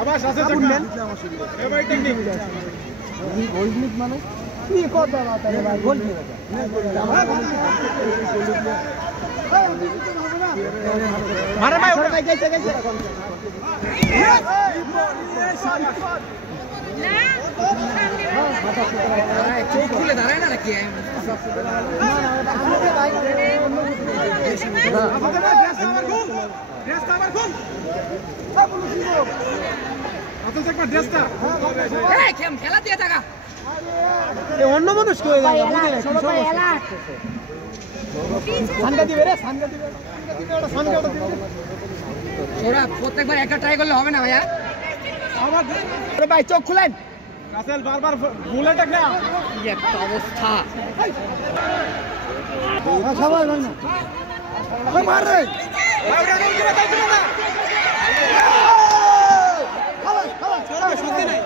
আবাস আছে চাকমা এ ভাই টেকনিক গোলমিট মানে কি কথা বাতা রে ভাই গোল মারে ভাই ওরে ভাই গেছে গেছে চোখ খুলে দাঁড়ায় না নাকি খেলা দিয়ে থাকা অন্য মানুষ ওরা প্রত্যেকবার একটা ট্রাই করলে হবে না ভাইয়া ভাই চোখ খুলেন রাসেল বারবার ভুলে টাক না কি একটা অবস্থা সবাই ভাই না ওই মার রে ভাই ওটা গোল করে দাও না খালাস খালাস খালাস শান্তি নাই